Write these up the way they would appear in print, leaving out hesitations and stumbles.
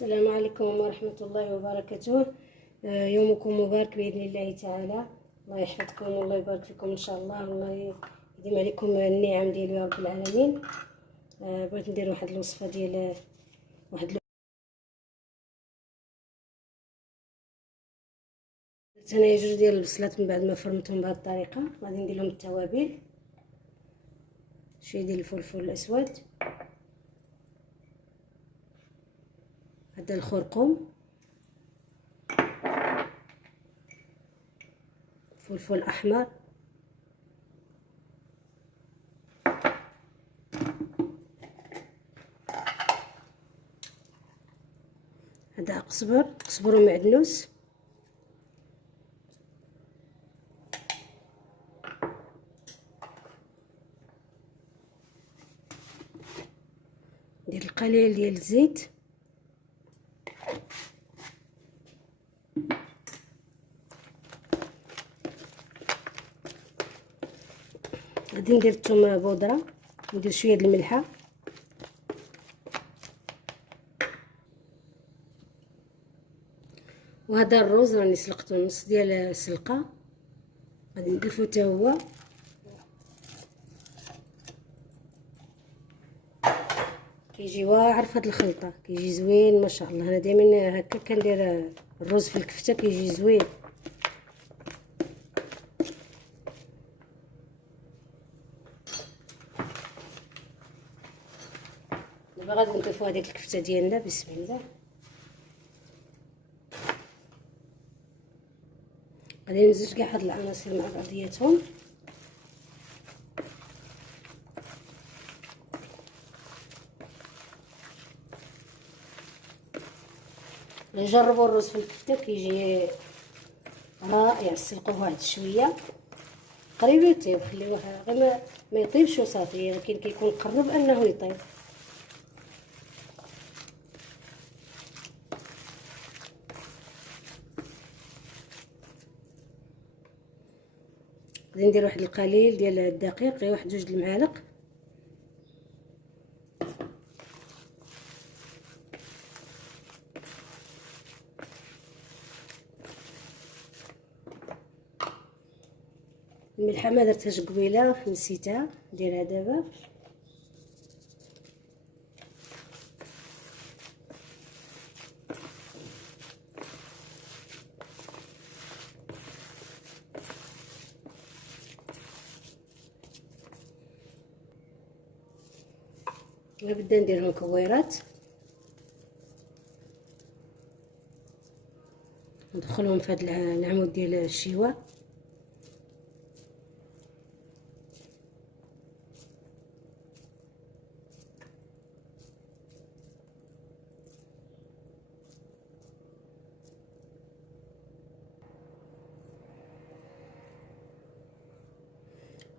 السلام عليكم ورحمة الله وبركاته. يومكم مبارك بإذن الله تعالى. الله يحفظكم والله يبارك فيكم إن شاء الله. الله يديم عليكم النعم ديالو يا رب العالمين. بغيت ندير واحد الوصفة ديال انايا جوج ديال البصلات من بعد ما فرمتهم بهذه الطريقة. غادي ندير لهم التوابل، شويه ديال الفلفل الاسود، هذا الخرقوم، فلفل احمر، هذا قزبر ومعدنوس، ندير القليل ديال الزيت، غادي ندير الثوم بودره، ندير شويه د الملحه، وهذا الرز راني سلقته نص ديال السلقه، غادي نضيفو حتى هو، كيجي واعر في هاد الخلطه، كيجي زوين ما شاء الله. انا دائما هكا كندير الرز في الكفته كيجي زوين. دابا غادي نضيفو هذيك الكفته ديالنا. بسم الله. غادي نمزج كاع هاد العناصر مع بعضياتهم. نجربوا الرز في الكفته كيجي رائع. سلقوه واحد شويه قريب يطيب، خليوه غير ما يطيبش وصافي، ولكن كيكون قرب انه يطيب. غادي ندير واحد القليل ديال الدقيق، غير واحد جوج المعالق، الملحه ما درتهاش قبيله نسيتها، نديرها دابا. نبدا نديرهم كويرات، ندخلهم في هذا العمود ديال الشيوه.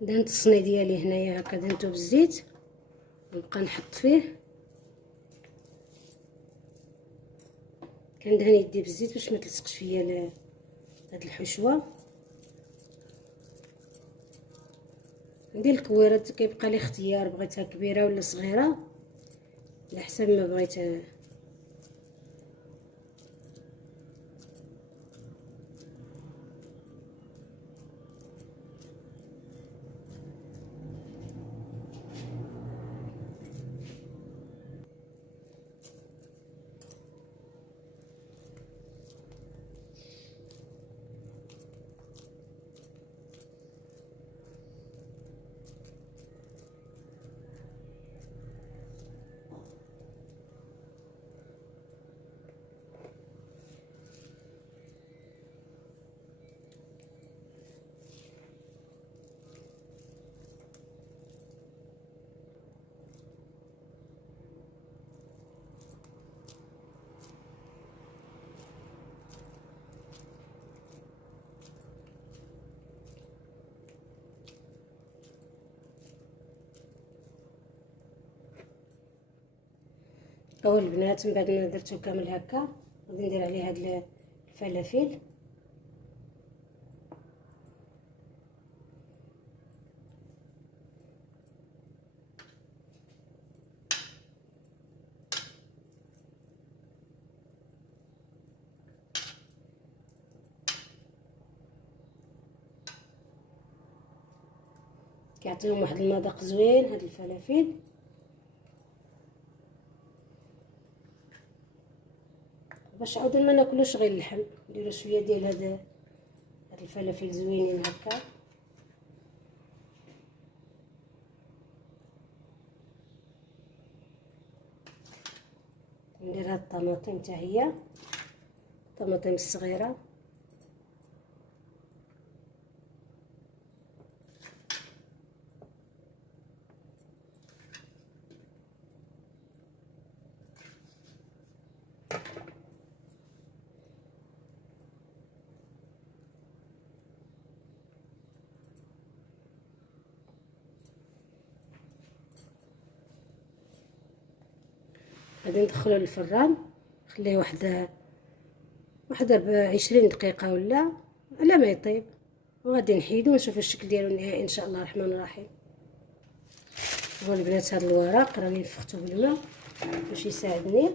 دهنت الصني ديالي هنايا هكا، دهنتو بالزيت، نبقى نحط فيه، كندهن يدي بالزيت باش ما تلصقش فيا هاد الحشوه. ندير الكويرات كيبقى لي اختيار، بغيتها كبيره ولا صغيره على حسب ما بغيتها. اول البنات من بعد ما درتو كامل هكا، غادي ندير عليه هاد الفلافل، كيعطيهم واحد المذاق زوين هاد الفلافل. باش عاود ما ناكلوش غير اللحم، نديرو شويه ديال هاد الفلافل زوينين هكا. ندير هاد الطماطم حتى هي، الطماطم الصغيره. غادي ندخلو للفران، نخليه واحد 20 دقيقه ولا على ما يطيب، وغادي نحيدو ونشوفو الشكل ديالو النهائي ان شاء الله الرحمن الرحيم. هو البنات هاد الورق راني نفختو بالماء باش يساعدني.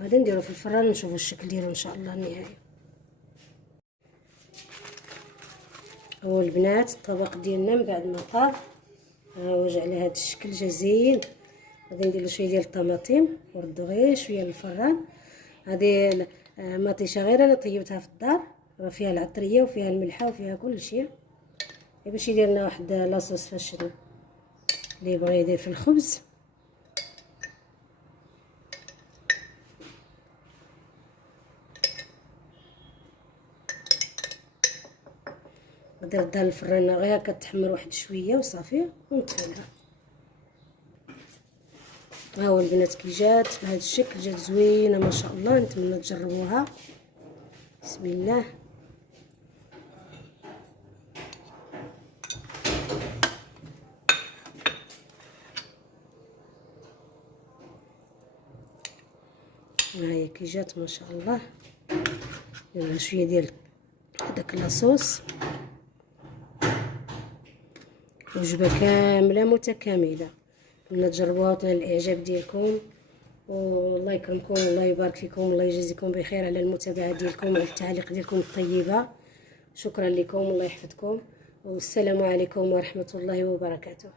غادي نديرو في الفران ونشوفو الشكل ديالو ان شاء الله النهائي. هو البنات الطبق ديالنا من بعد ما طاب ها هو جا على هذا الشكل، جا زين. غادي ندير له شويه ديال الطماطم وردو غير شويه للفران. هذه مطيشه غير انا طيبتها في الدار، راه فيها العطريه وفيها الملحه وفيها كل شيء، باش يدير لنا واحد لاصوص فاش اللي بغى يدير في الخبز. غادي نردها للفران غير كتحمر واحد شويه وصافي ونطفيها. ها هو البنات كي جات بهذا الشكل، جات زوينه ما شاء الله. نتمنى تجربوها. بسم الله. ها هي كي جات ما شاء الله. ندير شويه ديال هذاك لاصوص. وجبه كامله متكامله. نتمنى تجربوها وتنال الاعجاب ديالكم، والله يكرمكم والله يبارك فيكم، الله يجازيكم بخير على المتابعه ديالكم وعلى التعاليق ديالكم الطيبه. شكرا لكم، الله يحفظكم، والسلام عليكم ورحمه الله وبركاته.